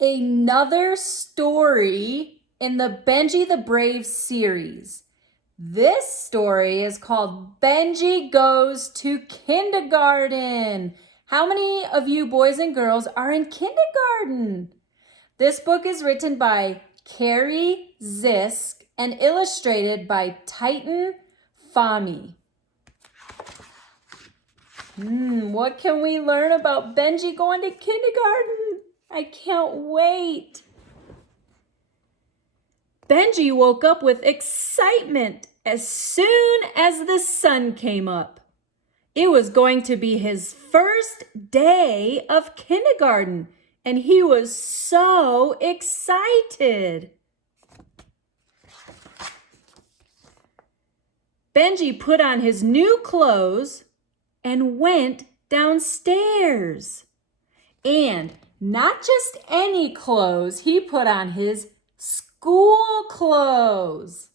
Another story in the Benji the Brave series. This story is called Benji Goes to Kindergarten. How many of you boys and girls are in kindergarten? This book is written by Carrie, Zysk and illustrated by Titan Fahmi. What can we learn about Benji going to kindergarten? I can't wait. Benji woke up with excitement as soon as the sun came up. It was going to be his first day of kindergarten, and he was so excited. Benji put on his new clothes and went downstairs. And not just any clothes, he put on his school clothes.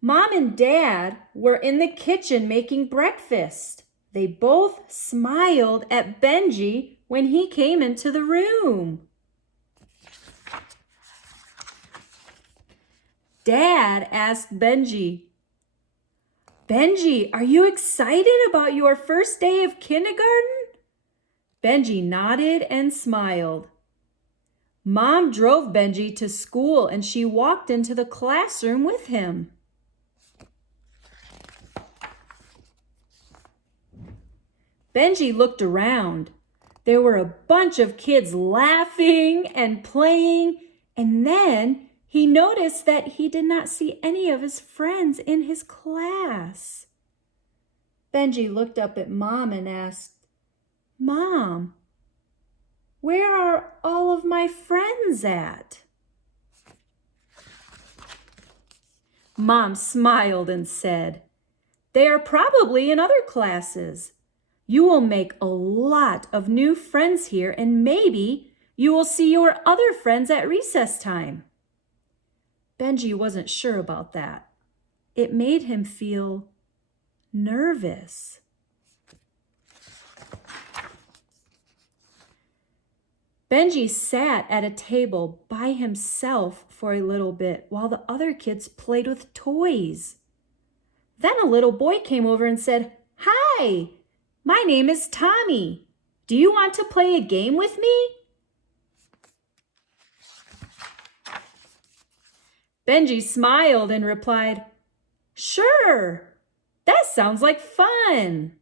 Mom and Dad were in the kitchen making breakfast. They both smiled at Benji when he came into the room. Dad asked Benji, "Benji, are you excited about your first day of kindergarten?" Benji nodded and smiled. Mom drove Benji to school and she walked into the classroom with him. Benji looked around. There were a bunch of kids laughing and playing, and then he noticed that he did not see any of his friends in his class. Benji looked up at Mom and asked, "Mom, where are all of my friends at?" Mom smiled and said, "They are probably in other classes. You will make a lot of new friends here, and maybe you will see your other friends at recess time." Benji wasn't sure about that. It made him feel nervous. Benji sat at a table by himself for a little bit while the other kids played with toys. Then a little boy came over and said, "Hi, my name is Tommy. Do you want to play a game with me?" Benji smiled and replied, "Sure, that sounds like fun."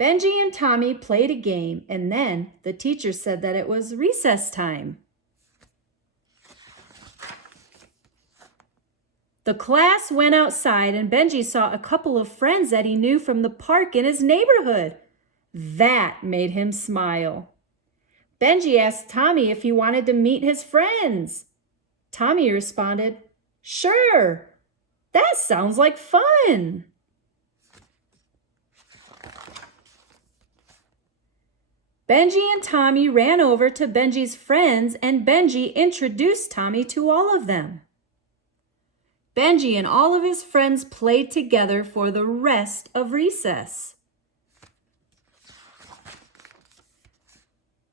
Benji and Tommy played a game, and then the teacher said that it was recess time. The class went outside, and Benji saw a couple of friends that he knew from the park in his neighborhood. That made him smile. Benji asked Tommy if he wanted to meet his friends. Tommy responded, "Sure, that sounds like fun." Benji and Tommy ran over to Benji's friends, and Benji introduced Tommy to all of them. Benji and all of his friends played together for the rest of recess.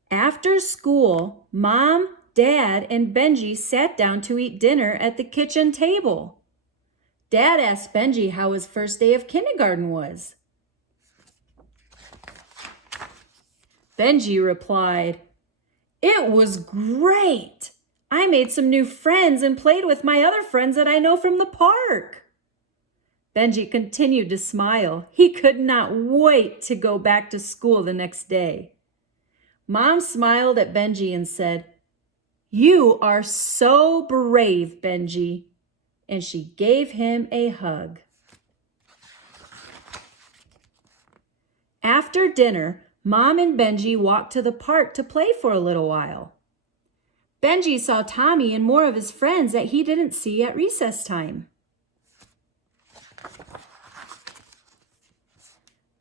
After school, Mom, Dad, and Benji sat down to eat dinner at the kitchen table. Dad asked Benji how his first day of kindergarten was. Benji replied, "It was great. I made some new friends and played with my other friends that I know from the park." Benji continued to smile. He could not wait to go back to school the next day. Mom smiled at Benji and said, "You are so brave, Benji." And she gave him a hug. After dinner, Mom and Benji walked to the park to play for a little while. Benji saw Tommy and more of his friends that he didn't see at recess time.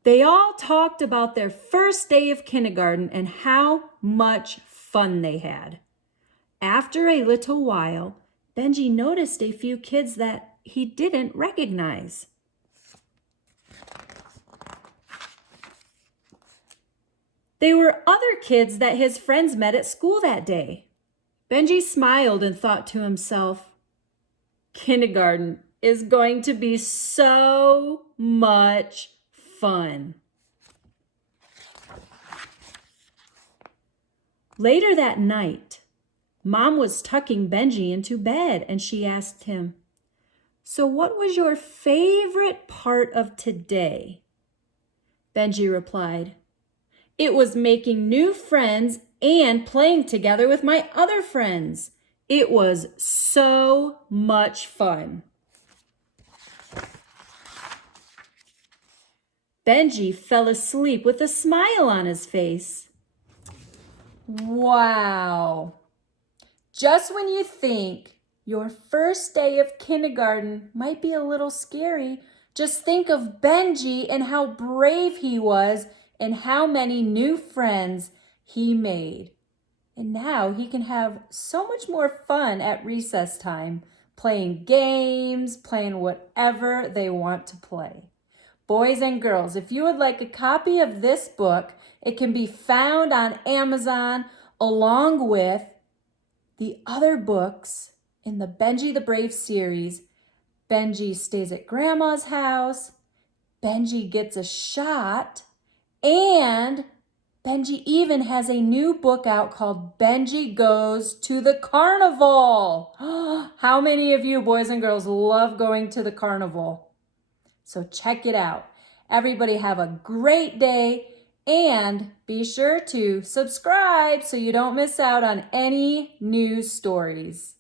They all talked about their first day of kindergarten and how much fun they had. After a little while, Benji noticed a few kids that he didn't recognize. They were other kids that his friends met at school that day. Benji smiled and thought to himself, kindergarten is going to be so much fun. Later that night, Mom was tucking Benji into bed and she asked him, "So what was your favorite part of today?" Benji replied, "It was making new friends and playing together with my other friends. It was so much fun." Benji fell asleep with a smile on his face. Wow. Just when you think your first day of kindergarten might be a little scary, just think of Benji and how brave he was and how many new friends he made. And now he can have so much more fun at recess time, playing games, playing whatever they want to play. Boys and girls, if you would like a copy of this book, it can be found on Amazon along with the other books in the Benji the Brave series. Benji Stays at Grandma's House, Benji Gets a Shot, and Benji even has a new book out called Benji Goes to the Carnival. How many of you boys and girls love going to the carnival? So check it out. Everybody have a great day and be sure to subscribe so you don't miss out on any new stories.